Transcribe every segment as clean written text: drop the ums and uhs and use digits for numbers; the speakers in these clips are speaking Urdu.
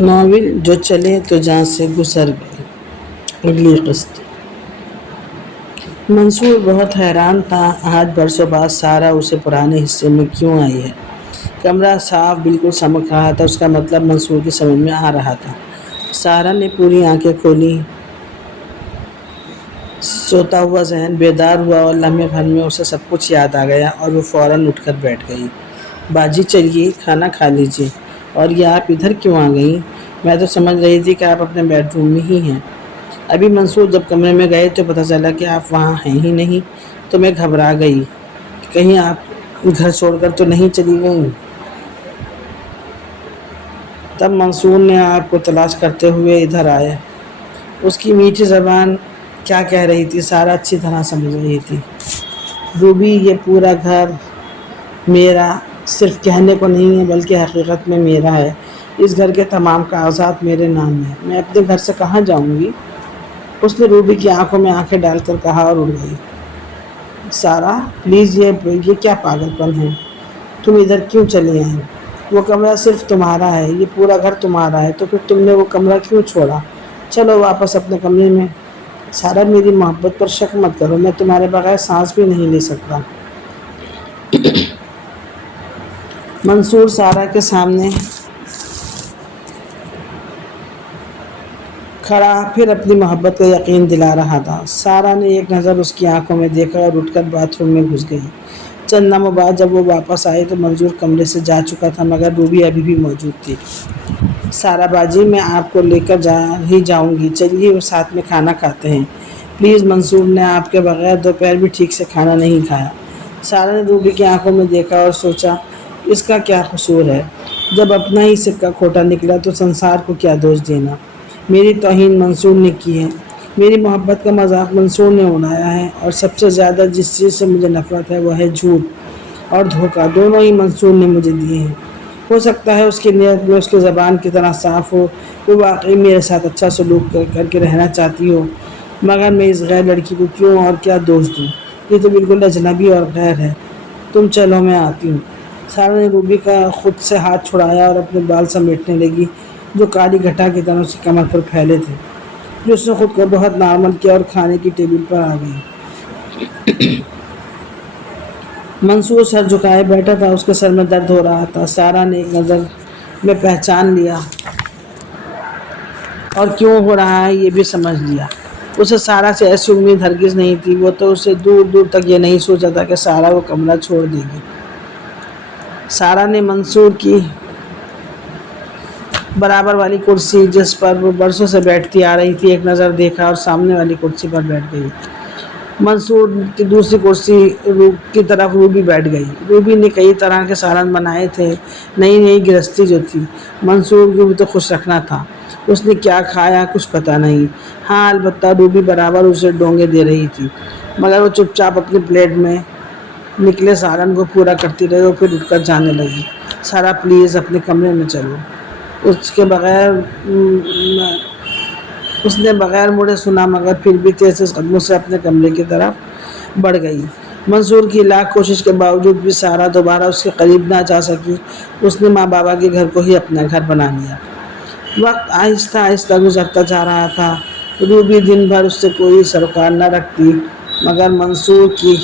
ناول جو چلے تو جہاں سے گزر گئے، اگلی قسط۔ منصور بہت حیران تھا، آج برسوں بعد سارہ اسے پرانے حصے میں کیوں آئی ہے۔ کمرہ صاف بالکل چمک رہا تھا، اس کا مطلب منصور کی سمجھ میں آ رہا تھا۔ سارہ نے پوری آنکھیں کھولی، سوتا ہوا ذہن بیدار ہوا اور لمحے بھر میں اسے سب کچھ یاد آ گیا اور وہ فوراً اٹھ کر بیٹھ گئی۔ باجی چلیے کھانا کھا لیجیے۔ اور یہ آپ ادھر کیوں آ گئیں؟ میں تو سمجھ رہی تھی کہ آپ اپنے بیڈ روم میں ہی ہیں۔ ابھی منصور جب کمرے میں گئے تو پتہ چلا کہ آپ وہاں ہیں ہی نہیں، تو میں گھبرا گئی کہ کہیں آپ گھر چھوڑ کر تو نہیں چلی گئیں۔ تب منصور نے آپ کو تلاش کرتے ہوئے ادھر آئے۔ اس کی میٹھی زبان کیا کہہ رہی تھی سارہ اچھی طرح سمجھ رہی تھی۔ روبی، یہ پورا گھر میرا صرف کہنے کو نہیں ہے بلکہ حقیقت میں میرا ہے۔ اس گھر کے تمام کاغذات میرے نام ہیں۔ میں اپنے گھر سے کہاں جاؤں گی؟ اس نے روبی کی آنکھوں میں آنکھیں ڈال کر کہا اور اڑ گئی۔ سارہ پلیز، یہ کیا پاگل پن ہے؟ تم ادھر کیوں چلی آئیں؟ وہ کمرہ صرف تمہارا ہے، یہ پورا گھر تمہارا ہے، تو پھر تم نے وہ کمرہ کیوں چھوڑا؟ چلو واپس اپنے کمرے میں۔ سارہ میری محبت پر شک مت کرو، میں تمہارے بغیر سانس بھی نہیں لے سکتا۔ منصور سارہ کے سامنے کھڑا پھر اپنی محبت کا یقین دلا رہا تھا۔ سارہ نے ایک نظر اس کی آنکھوں میں دیکھا اور اٹھ کر باتھ روم میں گھس گئی۔ چند لمحوں بعد جب وہ واپس آئی تو منصور کمرے سے جا چکا تھا، مگر روبی ابھی بھی موجود تھی۔ سارہ باجی، میں آپ کو لے کر ہی جاؤں گی، چلیے ساتھ میں کھانا کھاتے ہیں پلیز۔ منصور نے آپ کے بغیر دوپہر بھی ٹھیک سے کھانا نہیں کھایا۔ سارہ نے روبی کی آنکھوں میں دیکھا اور سوچا اس کا کیا قصور ہے؟ جب اپنا ہی سکہ کھوٹا نکلا تو سنسار کو کیا دوش دینا؟ میری توہین منصور نے کی ہے، میری محبت کا مذاق منصور نے اڑایا ہے، اور سب سے زیادہ جس چیز سے مجھے نفرت ہے وہ ہے جھوٹ اور دھوکہ، دونوں ہی منصور نے مجھے دیے ہیں۔ ہو سکتا ہے اس کی نیت میں اس کی زبان کی طرح صاف ہو، وہ واقعی میرے ساتھ اچھا سلوک کر کے رہنا چاہتی ہو، مگر میں اس غیر لڑکی کو کیوں اور کیا دوش دوں؟ یہ تو بالکل اجنبی اور غیر ہے۔ تم چلو، میں آتی ہوں۔ سارہ نے روبی کا خود سے ہاتھ چھڑایا اور اپنے بال سمیٹنے لگی جو کالی گھٹا کی طرح اس کی کمر پر پھیلے تھے۔ پھر اس نے خود کو بہت نارمل کیا اور کھانے کی ٹیبل پر آ گئی۔ منصور سر جھکائے بیٹھا تھا، اس کے سر میں درد ہو رہا تھا۔ سارہ نے ایک نظر میں پہچان لیا اور کیوں ہو رہا ہے یہ بھی سمجھ لیا۔ اسے سارہ سے ایسی امید ہرگز نہیں تھی، وہ تو اسے دور دور تک یہ نہیں سوچا تھا کہ سارہ وہ کمرہ چھوڑ دے گی۔ سارہ نے منصور کی برابر والی کرسی جس پر وہ برسوں سے بیٹھتی آ رہی تھی ایک نظر دیکھا اور سامنے والی کرسی پر بیٹھ گئی۔ منصور کی دوسری کرسی کی طرف روبی بیٹھ گئی۔ روبی نے کئی طرح کے سالن بنائے تھے، نئی نئی گرہستی جو تھی، منصور کو بھی تو خوش رکھنا تھا۔ اس نے کیا کھایا کچھ پتہ نہیں۔ ہاں البتہ روبی برابر اسے ڈونگے دے رہی تھی، مگر وہ چپ چاپ اپنی پلیٹ میں نکلے سالن کو پورا کرتی رہی اور پھر اٹھ کر جانے لگی۔ سارہ پلیز اپنے کمرے میں چلو۔ اس نے بغیر مڑے سنا، مگر پھر بھی تیز قدموں سے اپنے کمرے کی طرف بڑھ گئی۔ منصور کی لاکھ کوشش کے باوجود بھی سارہ دوبارہ اس کے قریب نہ جا سکی۔ اس نے ماں بابا کے گھر کو ہی اپنا گھر بنا لیا۔ وقت آہستہ آہستہ گزرتا جا رہا تھا۔ روبی دن بھر اس سے کوئی سروکار نہ رکھتی، مگر منصور کی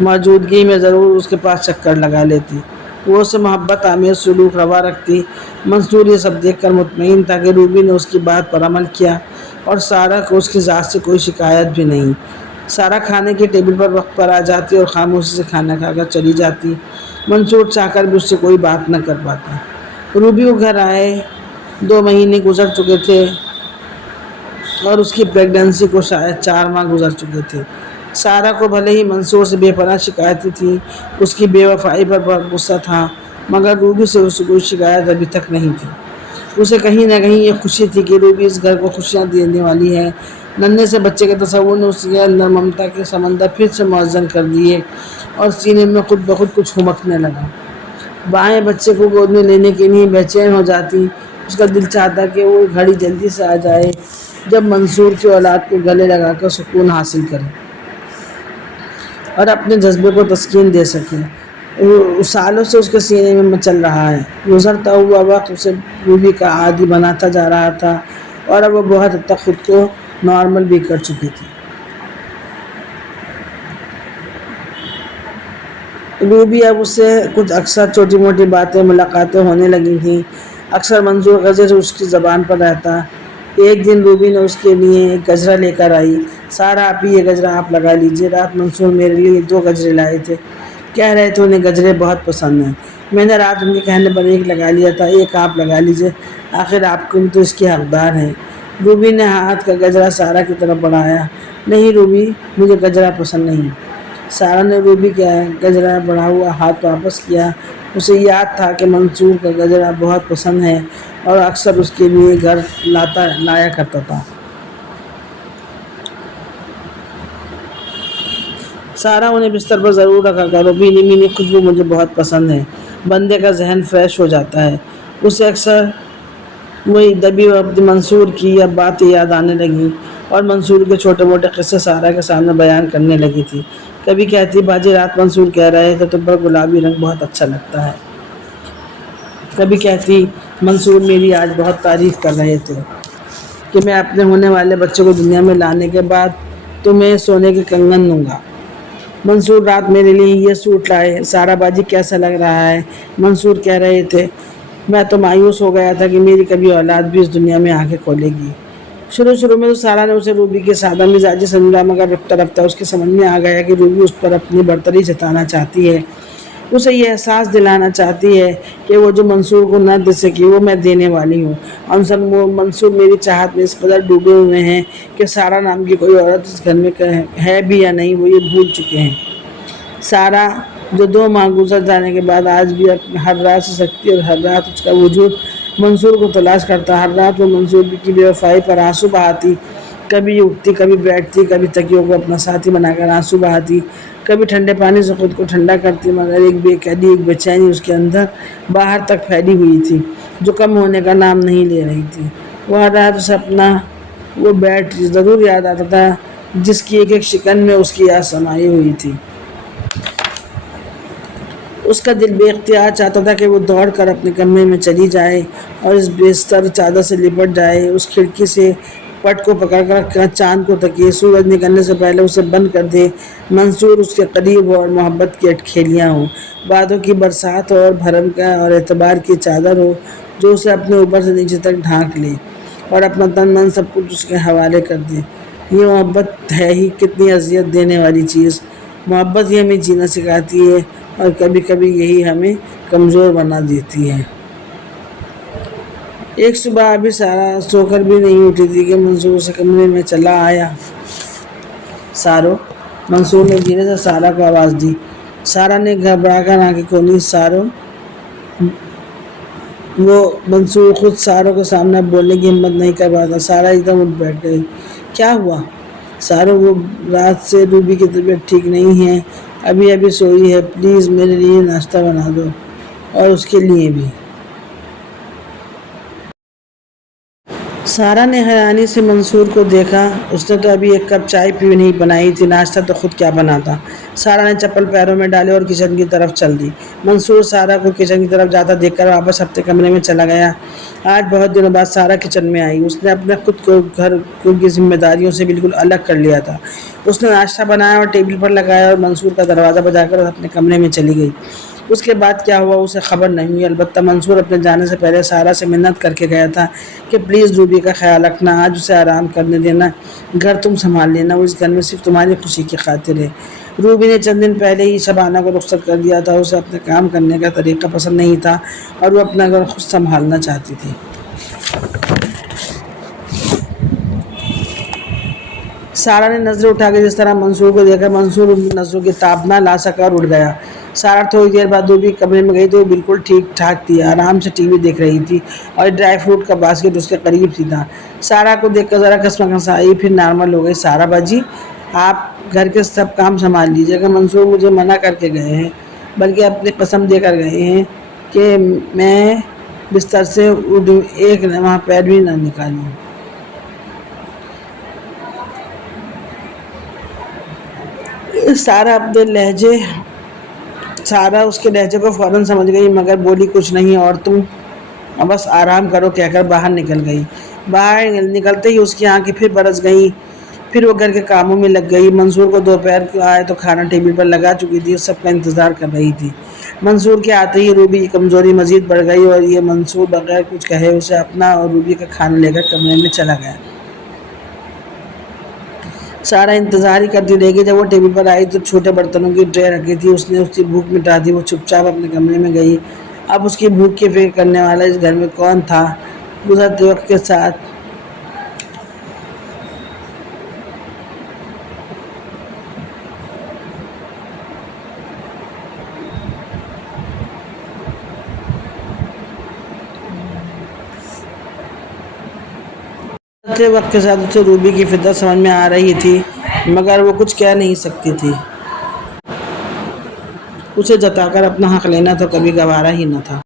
موجودگی میں ضرور اس کے پاس چکر لگا لیتی۔ وہ اسے محبت آمیز سلوک روا رکھتی۔ منصور یہ سب دیکھ کر مطمئن تھا کہ روبی نے اس کی بات پر عمل کیا اور سارہ کو اس کی ذات سے کوئی شکایت بھی نہیں۔ سارہ کھانے کی ٹیبل پر وقت پر آ جاتی اور خاموشی سے کھانا کھا کر چلی جاتی۔ منصور چاہ کر بھی اس سے کوئی بات نہ کر پاتا۔ روبی کو گھر آئے 2 مہینے گزر چکے تھے اور اس کی پریگننسی کو شاید 4 ماہ گزر چکے تھے۔ سارہ کو بھلے ہی منصور سے بے پناہ شکایتیں تھیں، اس کی بے وفائی پر بہت غصہ تھا، مگر روبی سے اسے کوئی شکایت ابھی تک نہیں تھی۔ اسے کہیں نہ کہیں یہ خوشی تھی کہ روبی اس گھر کو خوشیاں دینے والی ہے۔ ننھے سے بچے کے تصور نے اس کے اندر ممتا کے سمندر پھر سے مؤذن کر دیے اور سینے میں خود بخود کچھ ہمکنے لگا۔ بائیں بچے کو گود میں لینے کے لیے بے چین ہو جاتی۔ اس کا دل چاہتا کہ وہ گھڑی جلدی سے آ جائے جب منصور کی اولاد کو گلے لگا کر سکون حاصل کرے اور اپنے جذبے کو تسکین دے سکے۔ سالوں سے اس کے سینے میں مچل رہا ہے۔ گزرتا ہوا وقت اسے روبی کا عادی بناتا جا رہا تھا اور اب وہ بہت حد تک خود کو نارمل بھی کر چکی تھی۔ روبی اب اس سے کچھ اکثر چھوٹی موٹی باتیں ملاقاتیں ہونے لگی تھیں۔ اکثر منظور غزل اس کی زبان پر رہتا۔ ایک دن روبی نے اس کے لیے ایک گجرا لے کر آئی۔ سارا آپ ہی یہ گجرا آپ لگا لیجئے، رات منصور میرے لیے 2 گجرے لائے تھے، کہہ رہے تھے انہیں گجرے بہت پسند ہیں۔ میں نے رات ان کے کہنے پر ایک لگا لیا تھا، ایک آپ لگا لیجئے، آخر آپ بھی تو اس کی حقدار ہیں۔ روبی نے ہاتھ کا گجرا سارا کی طرف بڑھایا۔ نہیں روبی، مجھے گجرا پسند نہیں۔ سارا نے روبی کا گجرا بڑھا ہوا ہاتھ واپس کیا۔ اسے یاد تھا کہ منصور کا گجرا بہت پسند ہے اور اکثر اس کے لیے گھر لایا کرتا تھا۔ سارا انہیں بستر پر ضرور رکھا کرو، بھینی بھینی خوشبو مجھے بہت پسند ہے۔ بندے کا ذہن فریش ہو جاتا ہے۔ اسے اکثر وہی دبی وقت منصور کی اب باتیں یاد آنے لگیں اور منصور کے چھوٹے موٹے قصے سارا کے سامنے بیان کرنے لگی تھی۔ کبھی کہتی باجی رات منصور کہہ رہے تھے تم پر گلابی رنگ بہت اچھا لگتا ہے۔ کبھی کہتی منصور میری آج بہت تعریف کر رہے تھے کہ میں اپنے ہونے والے بچے کو دنیا میں لانے کے بعد تمہیں سونے کے کنگن دوں گا۔ منصور رات میرے لیے یہ سوٹ لائے، سارا باجی کیسا لگ رہا ہے؟ منصور کہہ رہے تھے میں تو مایوس ہو گیا تھا کہ میری کبھی اولاد بھی اس دنیا میں آنکھیں کھولے گی۔ شروع میں تو سارا نے اسے روبی کے سادہ مزاجی سمجھا، مگر رفتہ رفتہ اس کے سمجھ میں آ گیا کہ روبی اس پر اپنی برتری جتانا چاہتی ہے، اسے یہ احساس دلانا چاہتی ہے کہ وہ جو منصور کو نہ دے سکی وہ میں دینے والی ہوں۔ اور منصور میری چاہت میں اس قدر ڈوبے ہوئے ہیں کہ سارا نام کی کوئی عورت اس گھر میں ہے بھی یا نہیں وہ یہ بھول چکے ہیں۔ سارا جو 2 ماہ گزر جانے کے بعد آج بھی ہر رات سے سکتی اور ہر رات اس کا وجود منصور کو تلاش کرتا، ہر رات وہ منصور کی بے وفائی پر آنسو بہاتی، کبھی اٹھتی کبھی بیٹھتی، کبھی تکیوں کو اپنا ساتھی بنا کر آنسو بہاتی، کبھی ٹھنڈے پانی سے خود کو ٹھنڈا کرتی، مگر ایک بے قیدی ایک بے چینی اس کے اندر باہر تک پھیلی ہوئی تھی جو کم ہونے کا نام نہیں لے رہی تھی۔ وہ ہر رات اسے اپنا وہ بیٹ ضرور یاد آتا تھا جس کی ایک ایک شکن میں اس کی یاد سمائی ہوئی تھی۔ اس کا دل بے اختیار چاہتا تھا کہ وہ دوڑ کر اپنے کمرے میں چلی جائے اور اس بستر چادر سے لپٹ جائے، اس کھڑکی سے پٹ کو پکڑ کر چاند کو تکیے، سورج نکلنے سے پہلے اسے بند کر دے، منصور اس کے قریب ہو اور محبت کی اٹکھیلیاں ہوں، باتوں کی برسات ہو اور بھرم کا اور اعتبار کی چادر ہو جو اسے اپنے اوپر سے نیچے تک ڈھانک لے اور اپنا تن من سب کچھ اس کے حوالے کر دے۔ یہ محبت ہے ہی کتنی اذیت دینے والی چیز۔ محبت ہی ہمیں جینا سکھاتی ہے اور کبھی کبھی یہی ہمیں کمزور بنا دیتی ہے۔ ایک صبح ابھی سارا سو کر بھی نہیں اٹھی تھی کہ منصور اسے کمرے میں چلا آیا۔ سارو، منصور نے دھیرے سے سارا کو آواز دی۔ سارا نے گھبرا کر آنکھیں کھولی۔ سارو، وہ منصور خود سارو کے سامنے بولنے کی ہمت نہیں کر پاتا۔ سارا ایک دم اٹھ بیٹھ گئی۔ کیا ہوا؟ سارو، وہ رات سے روبی کی طبیعت ٹھیک نہیں ہے، ابھی سوئی ہے، پلیز میرے لیے ناشتہ بنا دو اور اس کے لیے بھی۔ سارا نے حیرانی سے منصور کو دیکھا، اس نے تو ابھی ایک کپ چائے بھی نہیں بنائی تھی، ناشتہ تو خود کیا بناتا۔ سارا نے چپل پیروں میں ڈالے اور کچن کی طرف چل دی۔ منصور سارا کو کچن کی طرف جاتا دیکھ کر واپس اپنے کمرے میں چلا گیا۔ آج بہت دنوں بعد سارا کچن میں آئی۔ اس نے اپنے خود کو گھر کی ذمہ داریوں سے بالکل الگ کر لیا تھا۔ اس نے ناشتہ بنایا اور ٹیبل پر لگایا اور منصور کا دروازہ بجا کر اپنے کمرے میں چلی گئی۔ اس کے بعد کیا ہوا اسے خبر نہیں ہوئی، البتہ منصور اپنے جانے سے پہلے سارا سے منت کر کے گیا تھا کہ پلیز روبی کا خیال رکھنا، آج اسے آرام کرنے دینا، گھر تم سنبھال لینا، وہ اس گھر میں صرف تمہاری خوشی کی خاطر ہے۔ روبی نے چند دن پہلے ہی شبانہ کو رخصت کر دیا تھا، اسے اپنے کام کرنے کا طریقہ پسند نہیں تھا اور وہ اپنا گھر خود سنبھالنا چاہتی تھی۔ سارا نے نظریں اٹھا کے جس طرح منصور کو دیکھا، منصور ان نظروں کی تاب نہ لا سکا اور اٹھ گیا۔ سارا تھوڑی دیر بعد روبی کے کمرے میں گئی تو وہ بالکل ٹھیک ٹھاک تھی، آرام سے ٹی وی دیکھ رہی تھی اور ڈرائی فروٹ کا باسکٹ اس کے قریب ہی تھا۔ سارا کو دیکھ کر ذرا کسمکسا آئی، پھر نارمل ہو گئی۔ سارا باجی، آپ گھر کے سب کام سنبھال لیجیے گا، منصور مجھے منع کر کے گئے ہیں، بلکہ اپنی قسم دے کر گئے ہیں کہ میں بستر سے ایک لمحہ پیر بھی نہ نکالوں۔ سارا اپنے لہجے سارا اس کے لہجے کو فوراً سمجھ گئی مگر بولی کچھ نہیں اور تم بس آرام کرو کہہ کر باہر نکل گئی۔ باہر نکلتے ہی اس کی آنکھیں پھر برس گئیں، پھر وہ گھر کے کاموں میں لگ گئی۔ منصور کو دوپہر کو آئے تو کھانا ٹیبل پر لگا چکی تھی اور سب کا انتظار کر رہی تھی۔ منصور کے آتے ہی روبی کی کمزوری مزید بڑھ گئی اور یہ منصور بغیر کچھ کہے اسے اپنا اور روبی کا کھانا لے کر کمرے میں چلا گیا۔ سارا انتظار ہی کرتی رہ گئی۔ جب وہ ٹیبل پر آئی تو چھوٹے برتنوں کی ٹرے رکھی تھی۔ اس نے اس کی بھوک مٹا دی۔ وہ چپ چاپ اپنے کمرے میں گئی۔ اب اس کی بھوک کی فکر کرنے والا اس گھر میں کون تھا؟ گزرتے وقت کے ساتھ اسے روبی کی فطرت سمجھ میں آ رہی تھی مگر وہ کچھ کہہ نہیں سکتی تھی۔ اسے جتا کر اپنا حق لینا تو کبھی گوارا ہی نہ تھا۔